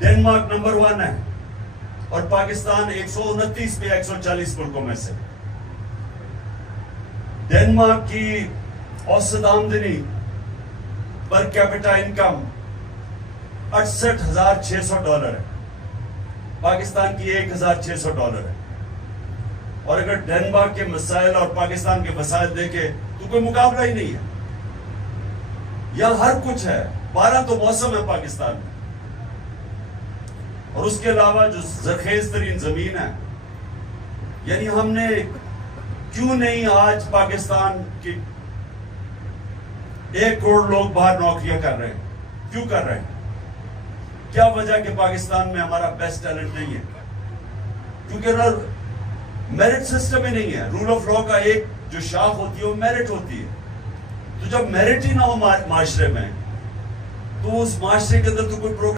Denmark number 1 ہے اور پاکستان 129 میں 140 ملکوں میں سے. ڈینمارک کی اوسط آمدنی پر کیپٹا انکم $68,600 ہے، پاکستان کی $1,600 ہے. اور اگر ڈینمارک کے مسائل اور پاکستان کے مسائل دیکھے تو کوئی مقابلہ ہی نہیں ہے. یہاں ہر کچھ ہے، 12 تو موسم ہے پاکستان میں، اور اس کے علاوہ جو زرخیز ترین زمین ہے. یعنی ہم نے کیوں نہیں آج پاکستان کی 1 کروڑ لوگ باہر نوکریاں کر رہے ہیں؟ کیوں کر رہے ہیں؟ کیا وجہ کہ پاکستان میں ہمارا بیسٹ ٹیلنٹ نہیں ہے؟ کیونکہ میرٹ سسٹم ہی نہیں ہے. رول آف لا کا ایک جو شاخ ہوتی ہے وہ میرٹ ہوتی ہے. تو جب میرٹ ہی نہ ہو معاشرے میں تو اس معاشرے کے اندر تو کوئی پروگرام